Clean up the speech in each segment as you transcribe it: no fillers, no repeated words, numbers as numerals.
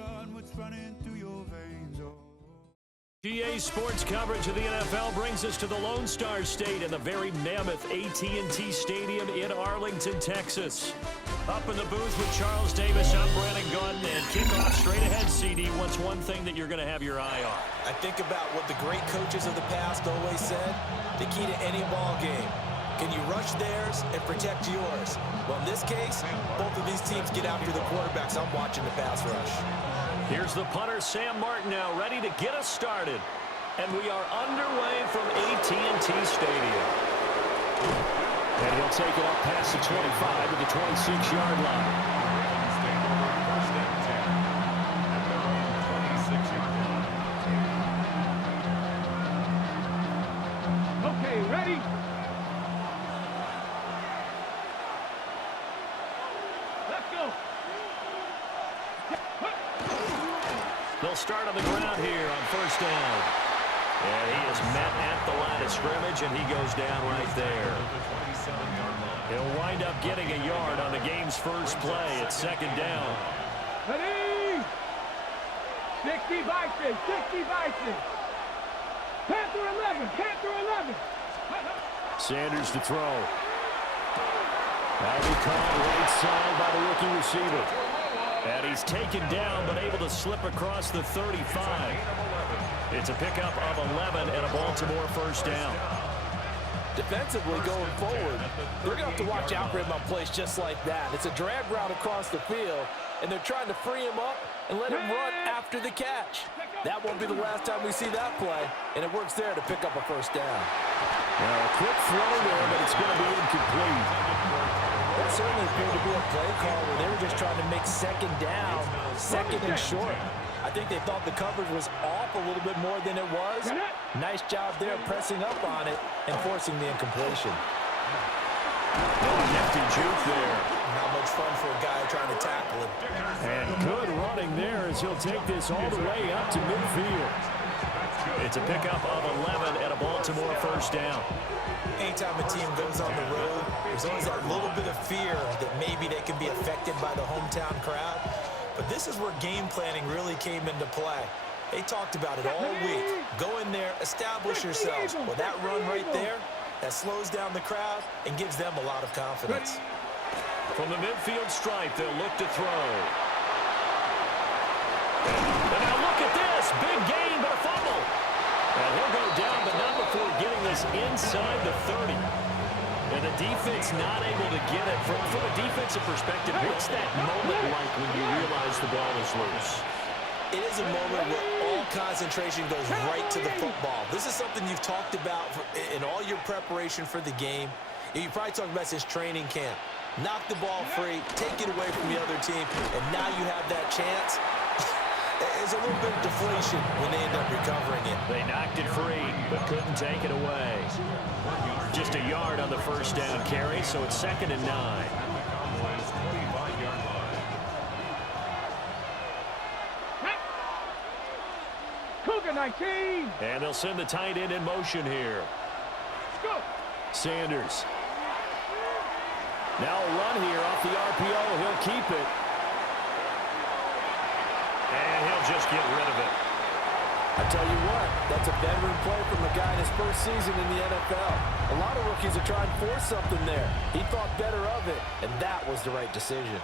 run what's running through your veins. GA Sports coverage of the NFL brings us to the Lone Star State in the very mammoth AT&T Stadium in Arlington, Texas. Up in the booth with Charles Davis, I'm Brandon Gunn, and kickoff straight ahead, CD. What's one thing that you're going to have your eye on? I think about what the great coaches of the past always said, the key to any ball game. Can you rush theirs and protect yours? Well, in this case, both of these teams get after the quarterbacks. I'm watching the pass rush. Here's the punter, Sam Martin, now ready to get us started. And we are underway from AT&T Stadium. And he'll take it up past the 25 to the 26-yard line. Okay, ready? Let's go. They'll start on the ground here on first down. And he is met at the line of scrimmage, and he goes down right there. He'll wind up getting a yard on the game's first play at second down. Ready? 60 by 6, 60 by 6. Panther 11, Panther 11. Sanders to throw. That'll be called right side by the rookie receiver. And he's taken down, but able to slip across the 35. It's a pickup of 11 and a Baltimore first down. Defensively going forward, they're going to have to watch out for him on plays just like that. It's a drag route across the field, and they're trying to free him up and let him run after the catch. That won't be the last time we see that play, and it works there to pick up a first down. Well, a quick throw there, but it's going to be incomplete. That certainly appeared to be a play call where they were just trying to make second down, second and short. I think they thought the coverage was off a little bit more than it was. Nice job there pressing up on it and forcing the incompletion. Nifty juke there. Not much fun for a guy trying to tackle him. And good running there as he'll take this all the way up to midfield. It's a pickup of 11 and a Baltimore first down. Anytime a team goes on the road, there's always that little bit of fear that maybe they can be affected by the hometown crowd. But this is where game planning really came into play. They talked about it all week. Go in there, establish yourselves. Well, that run right there, that slows down the crowd and gives them a lot of confidence. From the midfield stripe, they'll look to throw. And now look at this. Big gain, but a fumble. And he'll go down, but not before getting this inside the 30. And the defense not able to get it. From a defensive perspective, what's that moment like when you realize the ball is loose? It is a moment where all concentration goes right to the football. This is something you've talked about in all your preparation for the game. You probably talked about this training camp. Knock the ball free, take it away from the other team, and now you have that chance. There's a little bit of deflation when they end up recovering it. They knocked it free, but couldn't take it away. Just a yard on the first down carry, so it's 2nd and 9. Cougar 19. And they'll send the tight end in motion here. Go. Sanders. Now a run here off the RPO. He'll keep it. And he'll just get rid of it. I tell you what, that's a veteran play from a guy in his first season in the NFL. A lot of rookies are trying to force something there. He thought better of it, and that was the right decision.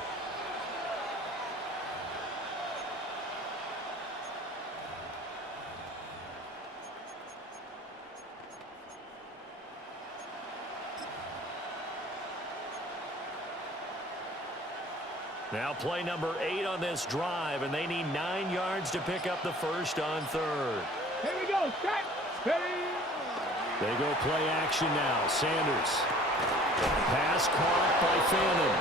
Now play number 8 on this drive, and they need 9 yards to pick up the first on 3rd. Here we go. Set. Ready. They go play action now. Sanders. Pass caught by Fannin.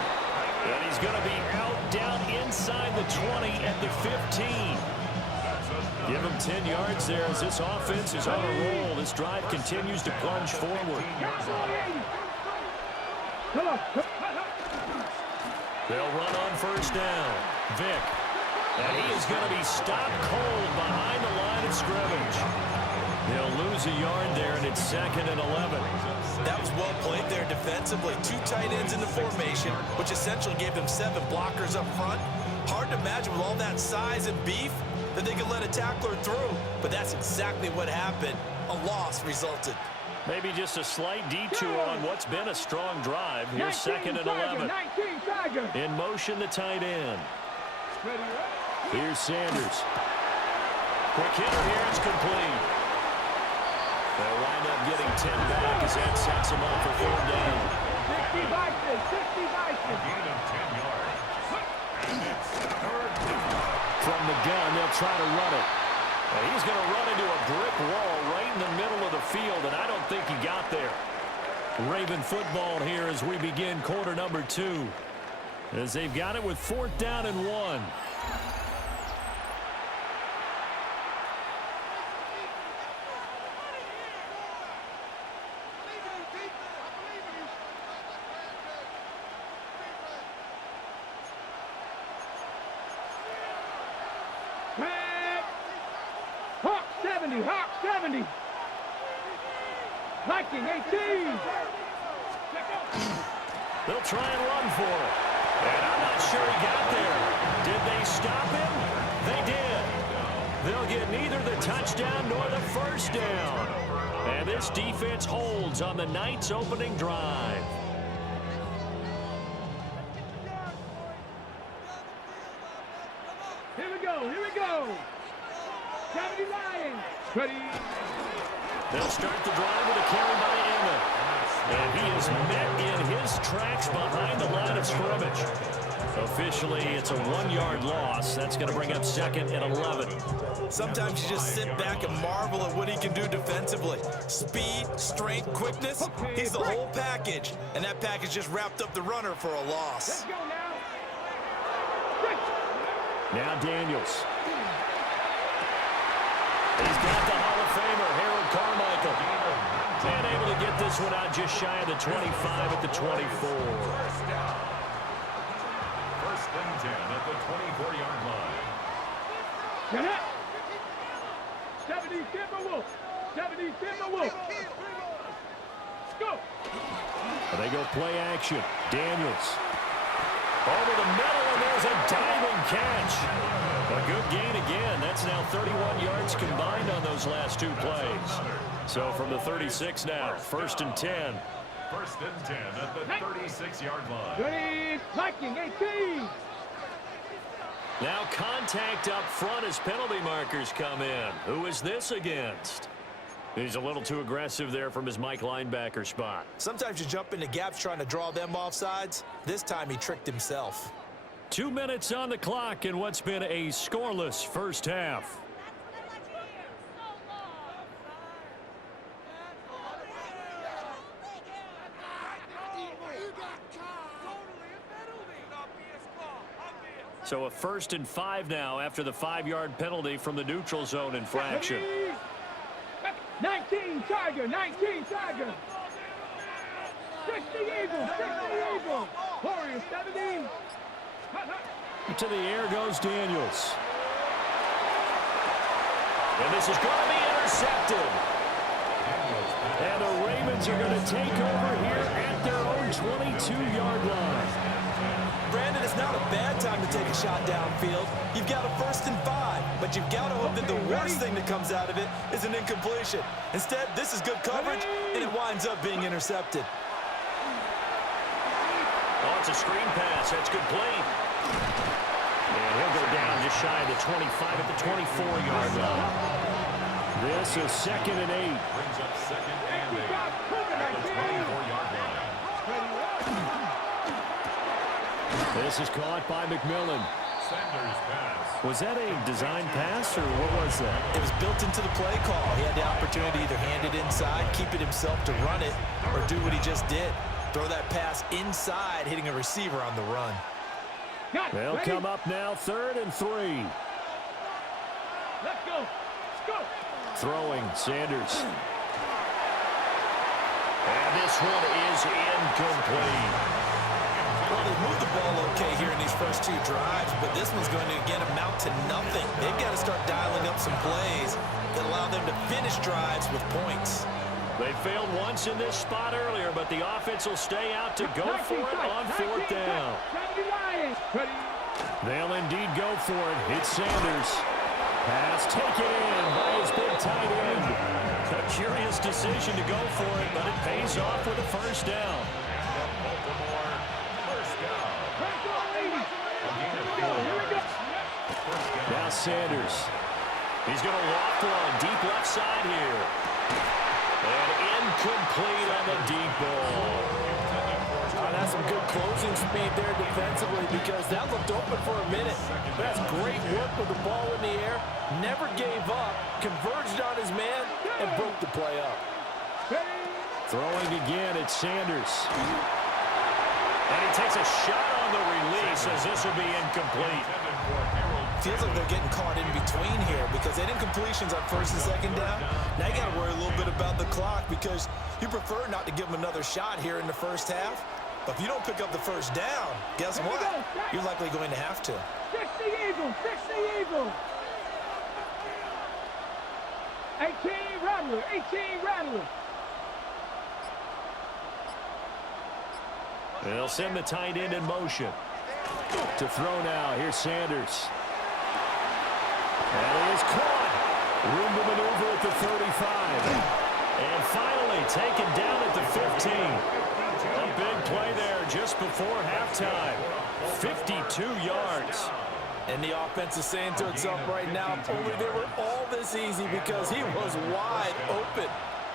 And he's going to be out down inside the 20 at the 15. Give him 10 yards there as this offense is on a roll. This drive continues to plunge forward. Come on. They'll run on first down. Vick. And he is going to be stopped cold behind the line of scrimmage. They'll lose a yard there, and it's 2nd and 11. That was well played there defensively. 2 tight ends in the formation, which essentially gave them 7 blockers up front. Hard to imagine with all that size and beef that they could let a tackler through. But that's exactly what happened. A loss resulted. Maybe just a slight detour on what's been a strong drive. Here's 2nd and 11. In motion, the tight end. Here's Sanders. Quick hitter here. It's complete. They'll wind up getting 10 back as that sets them up for 4th down. 60 Vikings, 60 Vikings. Gain of 10 yards. And it's 3rd down. From the gun, they'll try to run it. And he's going to run into a brick wall right in the middle of the field, and I don't think he got there. Raven football here as we begin quarter number 2. As they've got it with 4th down and 1. Hawk 70, Hawk 70. Viking 18. They'll try and run for it. And I'm not sure he got there. Did they stop him? They did. They'll get neither the touchdown nor the 1st down. And this defense holds on the Knights' opening drive. Here we go, here we go. 70 Lions. Ready. They'll start the drive with a carry by Emmett. And he is met in his tracks behind the line of scrimmage. Officially, it's a 1-yard loss. That's going to bring up 2nd and 11. Sometimes you just sit back and marvel at what he can do defensively. Speed, strength, quickness, he's the whole package. And that package just wrapped up the runner for a loss. Let's go now. Now Daniels. He's got the Hall of Famer, Harold Carmichael. And able to get this one out just shy of the 25 at the 24. 1st and 10 at the 24-yard line. Get up. 70 Timberwolves. 70 Timberwolves. Go. They go play action. Daniels. Over the middle, and there's a diving catch. A good gain again. That's now 31 yards combined on those last 2 plays. So from the 36 now, 1st and 10. 1st and 10 at the 36-yard line. Ready. Viking 18. Now contact up front as penalty markers come in. Who is this against? He's a little too aggressive there from his Mike linebacker spot. Sometimes you jump into gaps trying to draw them off sides. This time he tricked himself. 2 minutes on the clock in what's been a scoreless first half. So a 1st and 5 now after the 5-yard penalty from the neutral zone infraction. 19 Tiger, 19 Tiger. 60 Eagles, 60 Eagles. Warriors 17. To the air goes Daniels. And this is going to be intercepted. And the Ravens are going to take over here at their own 22-yard line. Brandon, it's not a bad time to take a shot downfield. You've got a 1st and 5, but you've got to hope that the worst thing that comes out of it is an incompletion. Instead, this is good coverage, and it winds up being intercepted. Oh, it's a screen pass. That's complete. And he'll go down just shy of the 25 at the 24-yard line. This is 2nd and 8. Brings up 2nd and 8 at the 24-yard line. This is caught by McMillan. Sanders pass. Was that a design pass, or what was that? It was built into the play call. He had the opportunity to either hand it inside, keep it himself to run it, or do what he just did. Throw that pass inside, hitting a receiver on the run. They'll come up now 3rd and 3. Let's go. Let's go. Throwing, Sanders. And this one is incomplete. Well, they've moved the ball okay here in these first 2 drives, but this one's going to, again, amount to nothing. They've got to start dialing up some plays that allow them to finish drives with points. They failed once in this spot earlier, but the offense will stay out to go for it on 4th down. They'll indeed go for it. It's Sanders. Pass taken in by his big tight end. A curious decision to go for it, but it pays off with a first down. Baltimore, first down. Now Sanders. He's going to loft one deep left side here. And incomplete on the deep ball. That's some good closing speed there defensively because that looked open for a minute. That's great work with the ball in the air. Never gave up, converged on his man, and broke the play up. Throwing again, it's Sanders. And he takes a shot on the release as this will be incomplete. Feels like they're getting caught in between here because they didn't completions on first and second down. Now you got to worry a little bit about the clock because you prefer not to give them another shot here in the first half. But if you don't pick up the first down, guess what? You're likely going to have to. Fix the eagle. Fix the eagle. 18 Rattler. 18 Rattler. They'll send the tight end in motion. To throw now. Here's Sanders. And he is caught. Room to maneuver at the 35. And finally taken down at the 15. A big play there just before halftime. 52 yards. And the offense is saying to itself right now, only they were all this easy because he was wide open.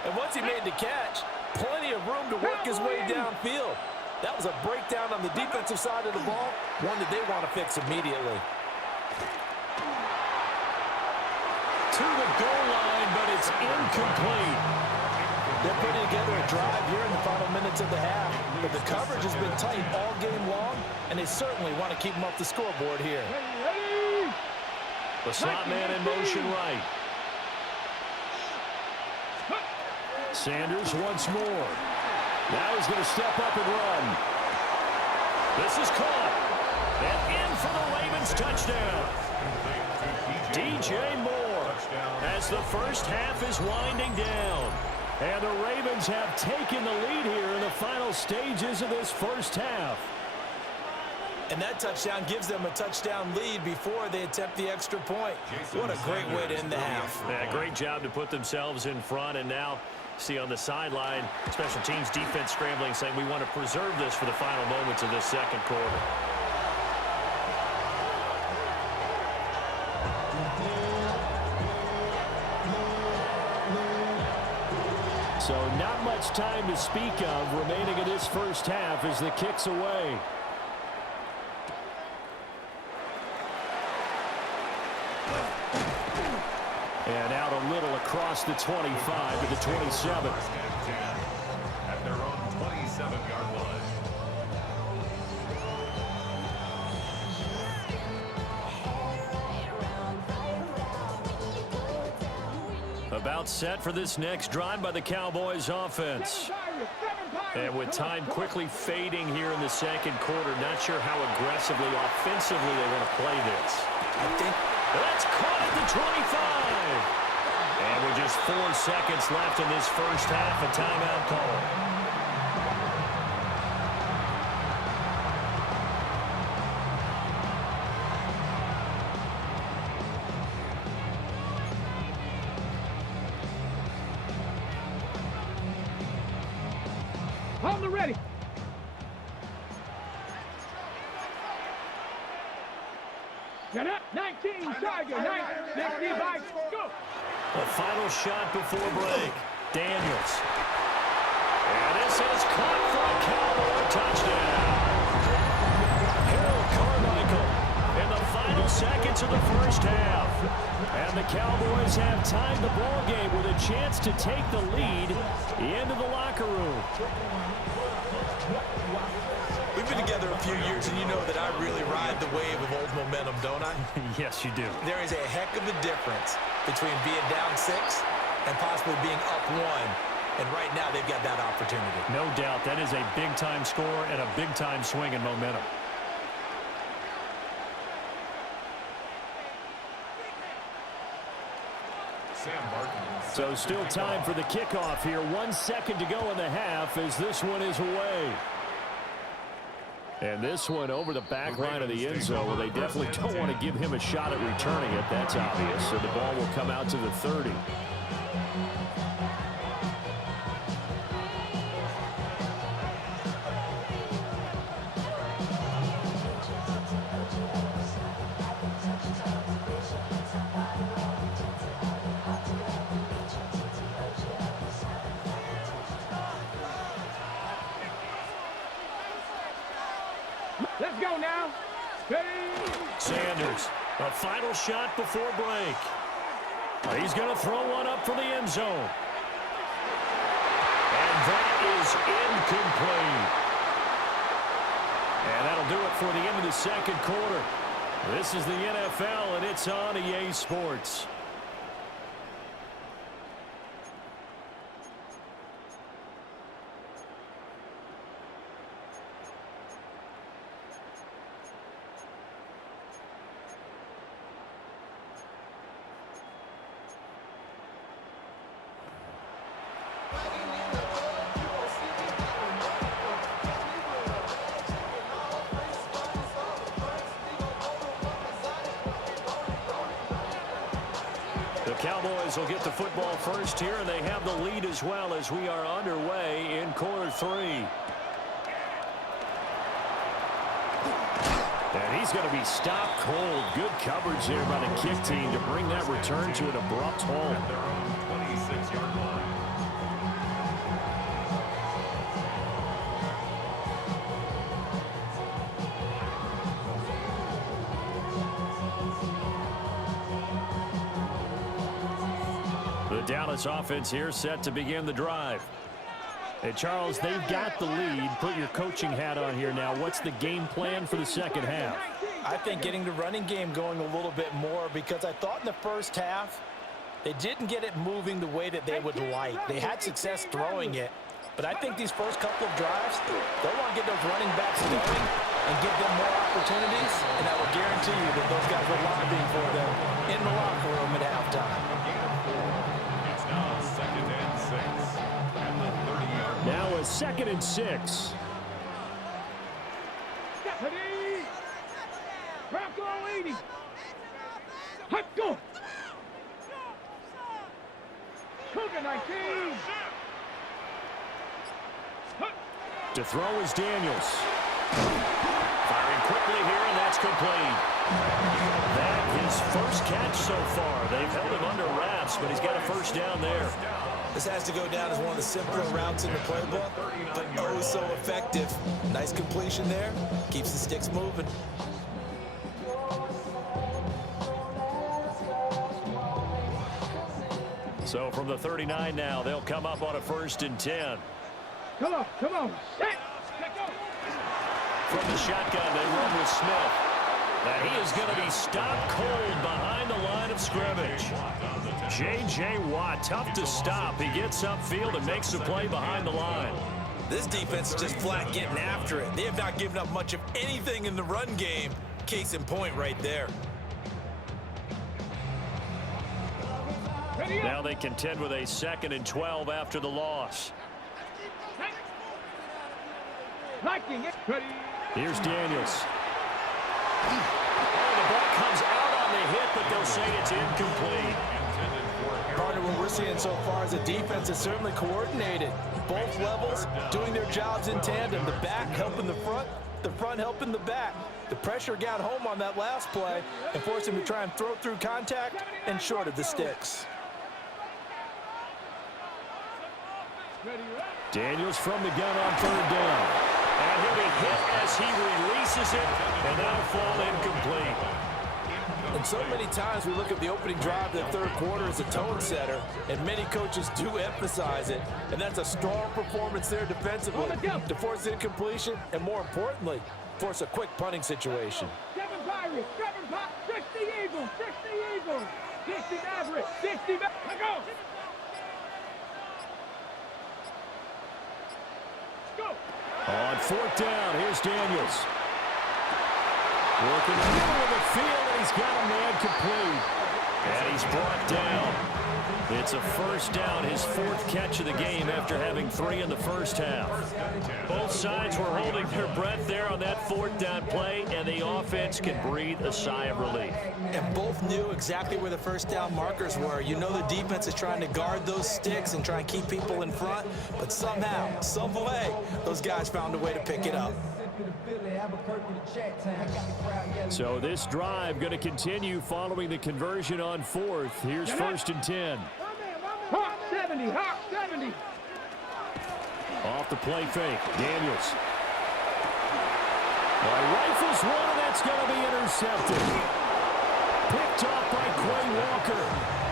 And once he made the catch, plenty of room to work his way downfield. That was a breakdown on the defensive side of the ball, one that they want to fix immediately. To the goal line, but it's incomplete. They're putting together a drive here in the final minutes of the half, but the coverage has been tight all game long, and they certainly want to keep them off the scoreboard here. The slot man in motion right. Sanders once more. Now he's going to step up and run. This is caught. And in for the Ravens touchdown. DJ Moore as the first half is winding down. And the Ravens have taken the lead here in the final stages of this first half. And that touchdown gives them a touchdown lead before they attempt the extra point. What a great way to end the half. Yeah, great job to put themselves in front. And now, see on the sideline, special teams defense scrambling, saying we want to preserve this for the final moments of this second quarter. So not much time to speak of remaining in this first half as the kick's away. And out a little across the 25 to the 27. At their own 27-yard line. About set for this next drive by the Cowboys offense. And with time quickly fading here in the second quarter, not sure how aggressively, offensively they want to play this. I think that's caught at the 25. And with just 4 seconds left in this first half, a timeout call. On the ready. Get up. 19, Tiger. 60 by go. A final shot before break. Daniels. And this is caught for a Cowboy touchdown. Harold Carmichael in the final seconds of the first half. And the Cowboys have tied the ball game with a chance to take the lead into the locker room. we've been together a few years, and you know that I really ride the wave of old momentum, don't I? Yes, you do. There is a heck of a difference between being down 6 and possibly being up 1. And right now, they've got that opportunity. No doubt. That is a big-time score and a big-time swing in momentum. So still time for the kickoff here. 1 second to go in the half as this one is away. And this one over the back line of the end zone. Well, they definitely don't want to give him a shot at returning it. That's obvious. So the ball will come out to the 30. Let's go now. Sanders, a final shot before break. He's going to throw one up for the end zone. And that is incomplete. And that'll do it for the end of the second quarter. This is the NFL, and it's on EA Sports. The Cowboys will get the football first here, and they have the lead as well as we are underway in quarter 3. And he's going to be stopped cold. Good coverage there by the kick team to bring that return to an abrupt halt. At their own 26-yard line. The Dallas offense here set to begin the drive. And Charles, they've got the lead. Put your coaching hat on here now. What's the game plan for the second half? I think getting the running game going a little bit more, because I thought in the first half they didn't get it moving the way that they would like. They had success throwing it, but I think these first couple of drives, they'll want to get those running backs going and give them more opportunities, and I will guarantee you that those guys were lobbying for them in the locker room at halftime. It's now 2nd and 6 at the 30-yard line. Now a 2nd and 6. Stephanie! Bronco 80! Let's go! Cougar 19! To throw is Daniels. Firing quickly here, and that's complete. That his first catch so far. They've held him under wraps, but he's got a first down there. This has to go down as one of the simpler routes in the playbook, but oh so effective. Nice completion there. Keeps the sticks moving. So from the 39 now, they'll come up on a 1st and 10. Come on, come on. Set! From the shotgun, they run with Smith. And he is going to be stopped cold behind the line of scrimmage. J.J. Watt, tough to stop. He gets upfield and makes the play behind the line. This defense is just flat getting after it. They have not given up much of anything in the run game. Case in point right there. Now they contend with a 2nd and 12 after the loss. Here's Daniels. Oh, the ball comes out on the hit, but they'll say it's incomplete. Partner, what we're seeing so far is the defense is certainly coordinated. Both levels doing their jobs in tandem. The back helping the front helping the back. The pressure got home on that last play and forced him to try and throw through contact and short of the sticks. Daniels from the gun on 3rd down. And he'll be hit as he releases it, and that'll fall incomplete. And so many times we look at the opening drive of the 3rd quarter as a tone setter, and many coaches do emphasize it. And that's a strong performance there defensively to force incompletion and, more importantly, force a quick punting situation. 7 Pirates, 60 Eagles, 60 Eagles, 60 Mavericks, 60 Mavericks. Let's go! On 4th down, here's Daniels. Working in the middle of the field, and he's got a man complete. And he's brought down. It's a first down, his 4th catch of the game after having 3 in the first half. Both sides were holding their breath there on that 4th down play, and the offense can breathe a sigh of relief. And both knew exactly where the first down markers were. You know the defense is trying to guard those sticks and try and keep people in front, but somehow, some way, those guys found a way to pick it up. So this drive going to continue following the conversion on 4th. Here's 1st and 10. Hawk 70, Hawk 70. Off the play fake, Daniels. Rifles one, and that's going to be intercepted. Picked off by Quay Walker.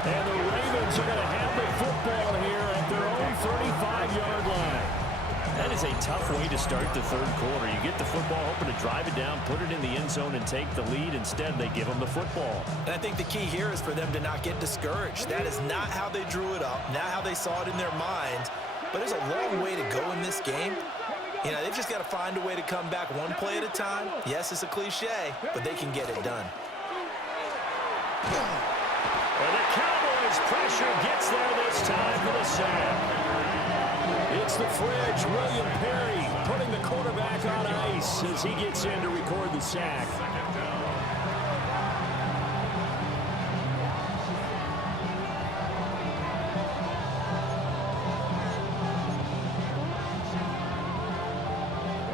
And the Ravens are going to have the football here at their own 35-yard line. That is a tough way to start the 3rd quarter. You get the football, hoping to drive it down, put it in the end zone, and take the lead. Instead, they give them the football. And I think the key here is for them to not get discouraged. That is not how they drew it up, not how they saw it in their mind. But there's a long way to go in this game. You know, they've just got to find a way to come back one play at a time. Yes, it's a cliche, but they can get it done. And the Cowboys' pressure gets there this time for the sack. It's the fridge, William Perry, putting the quarterback on ice as he gets in to record the sack.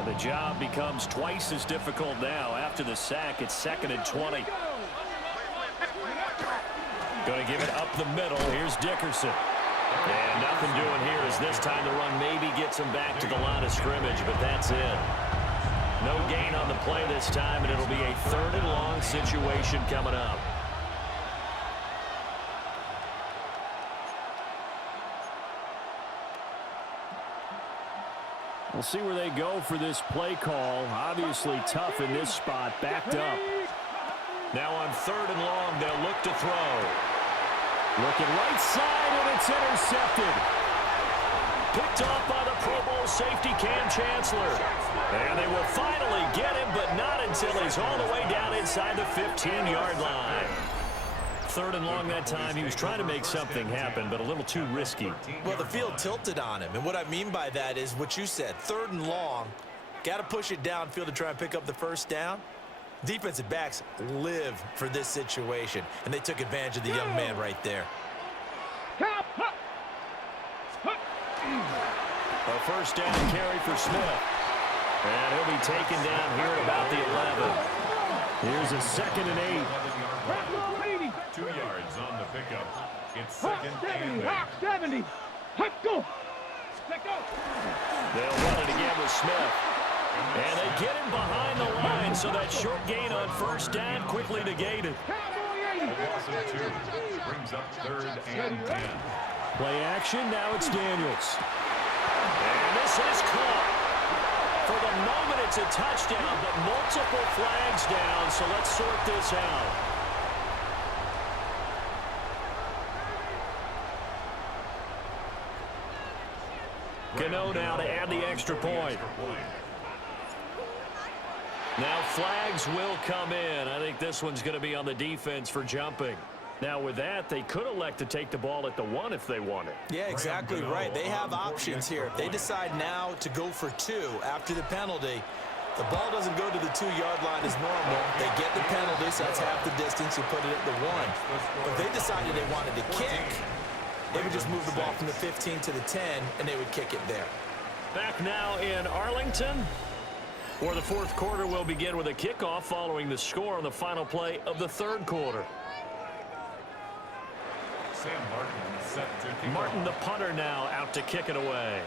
The job becomes twice as difficult now. After the sack, it's 2nd and 20. Going to give it up the middle. Here's Dickerson. And nothing doing here as this time the run maybe gets him back to the line of scrimmage, but that's it. No gain on the play this time, and it'll be a 3rd and long situation coming up. We'll see where they go for this play call. Obviously tough in this spot, backed up. Now on 3rd and long, they'll look to throw. Looking right side, and it's intercepted. Picked off by the Pro Bowl safety Cam Chancellor. And they will finally get him, but not until he's all the way down inside the 15-yard line. 3rd and long that time. He was trying to make something happen, but a little too risky. Well, the field tilted on him, and what I mean by that is what you said. 3rd and long, got to push it downfield to try and pick up the first down. Defensive backs live for this situation, and they took advantage of the young man right there. A first down carry for Smith. And he'll be taken down here at about the 11. Here's a 2nd and 8. 2 yards on the pickup. It's 2nd and 8. Hawk 70. Let's go. Let's go. They'll run it again with Smith. And they get him behind the line, so that short gain on first down quickly negated. A loss of 2 brings up 3rd and 10. Play action, now it's Daniels. And this is caught. For the moment, it's a touchdown, but multiple flags down, so let's sort this out. Gano now to add the extra point. Now flags will come in. I think this one's going to be on the defense for jumping. Now with that, they could elect to take the ball at the 1 if they wanted. Yeah, exactly right. They have options here. If they decide now to go for 2 after the penalty, the ball doesn't go to the 2-yard line as normal. They get the penalty, so that's half the distance. You put it at the 1. But if they decided they wanted to kick, they would just move the ball from the 15 to the 10, and they would kick it there. Back now in Arlington, where the 4th quarter will begin with a kickoff following the score on the final play of the 3rd quarter. Sam Martin set to kick Martin, off. the punter, now out to kick it away.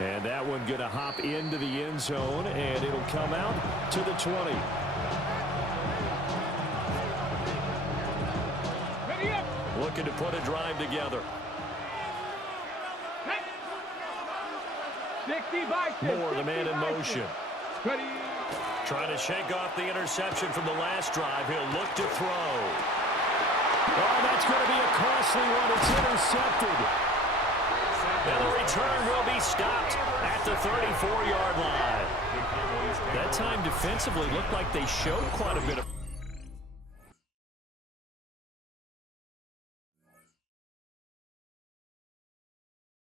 And that one going to hop into the end zone, and it'll come out to the 20. Ready up. Looking to put a drive together. 60 by 10. Moore, the man in motion. Ready. Trying to shake off the interception from the last drive. He'll look to throw. Oh, that's going to be a costly one. It's intercepted. And the return will be stopped at the 34-yard line. That time defensively looked like they showed quite a bit of